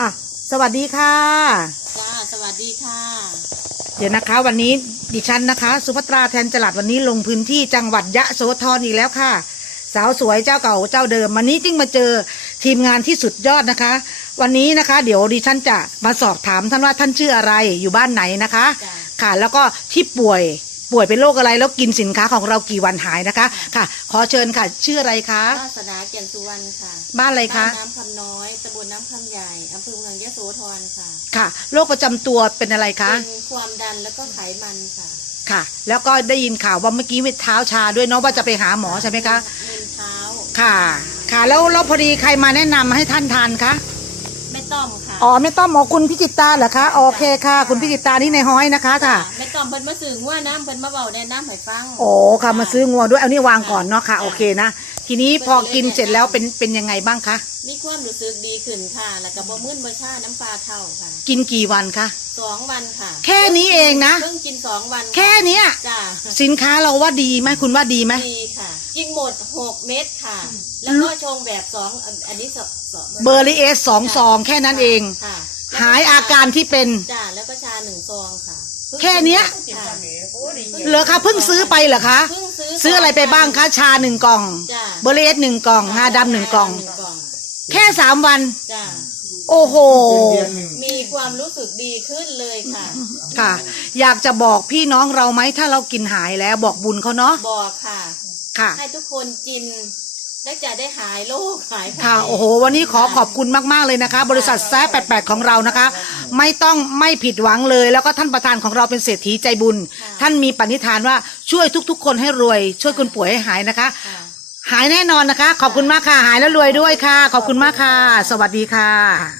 อะสวัสดีค่ะ จ้า สวัสดีค่ะ เดี๋ยวนะคะ วันนี้ดิฉันนะคะ สุภัตราแทนจลัดวันนี้ลงพื้นที่จังหวัดยะโสธรอีกแล้วค่ะ สาวสวยเจ้าเก่าเจ้าเดิมวันนี้จึงมาเจอทีมงานที่สุดยอดนะคะ วันนี้นะคะ เดี๋ยวดิฉันจะมาสอบถามท่านว่าท่านชื่ออะไรอยู่บ้านไหนนะคะจ้ะค่ะแล้วก็ที่ป่วย ป่วยเป็นโรคอะไรแล้วกินสินค้าของเรากี่วันหายนะคะ ค่ะ ขอเชิญค่ะ ชื่ออะไรคะ วาสนาเกียรติสุวรรณค่ะบ้านอะไรคะ บ้านน้ำคำน้อยตำบลน้ำคำใหญ่อำเภอเมืองยะโสธรค่ะค่ะโรคประจำตัวเป็นอะไรคะเป็นความดันแล้วก็ไขมันค่ะค่ะ แล้วก็ได้ยินข่าวว่าเมื่อกี้เท้าชาด้วยเนาะว่าจะไปหาหมอใช่ไหมคะมือเท้าค่ะ ค่ะแล้วแล้วพอดีใครมาแนะนำให้ท่านทานคะไม่ต้อมค่ะอ๋อไม่ต้องหมอคุณพิจิตตาเหรอคะโอเคค่ะ คุณพิจิตตานี่ในห้อยนะคะค่ะไม่ต้อมเพิ่นมาสื่อว่าน้ำเพิ่นมาเบาแนะน้ำให้ฟังโอ้ค่ะมาซื้องัวด้วยเอานี่วางก่อนเนาะค่ะ โอเคนะทีนี้พอกินเสร็จแล้วเป็นเป็นยังไงบ้างคะมีความรู้สึกดีขึ้นค่ะ แล้วก็บ่มึนบ่ชาน้ำปลาเท่าค่ะกินกี่วันคะสองวันค่ะแค่นี้เองนะเพิ่งกินสองวันแค่เนี้ยจ้าสินค้าเราว่าดีไหมคุณว่าดีไหมดีค่ะกินหมดหกเม็ดค่ะ แล้วก็ชงแบบสองอันอันนี้สองสองเบอร์ลิเอสสองซองแค่นั้นเองค่ะ หายอาการที่เป็น จ้าแล้วก็ชาหนึ่งซองค่ะแค่เนี้ยค่ะเหรอคะเพิ่งซื้อไปเหรอคะ เพิ่งซื้อซื้ออะไรไปบ้างคะชาหนึ่งกล่องจ้าเบอร์ลิเอสหนึ่งกล่องงาดำหนึ่งกล่องหนึ่งกล่อง แค่สามวัน จ้าโอ้โห มีความรู้สึกดีขึ้นเลยค่ะ ค่ะ อยากจะบอกพี่น้องเราไหมถ้าเรากินหายแล้วบอกบุญเขาเนาะบอกค่ะ ค่ะ ให้ทุกคนกิน และจะได้หายโรคหายภัยค่ะโอ้โห วันนี้ขอขอบคุณมาก ๆ เลยนะคะ บริษัทแซ่แปดของเรานะคะ ไม่ต้องไม่ผิดหวังเลย แล้วก็ท่านประธานของเราเป็นเศรษฐีใจบุญ ท่านมีปณิธานว่าช่วยทุก ๆ คนให้รวย ช่วยคนป่วยให้หายนะคะ ค่ะ หายแน่นอนนะคะ ขอบคุณมากค่ะ หายแล้วรวยด้วยค่ะ ขอบคุณมากค่ะ สวัสดีค่ะ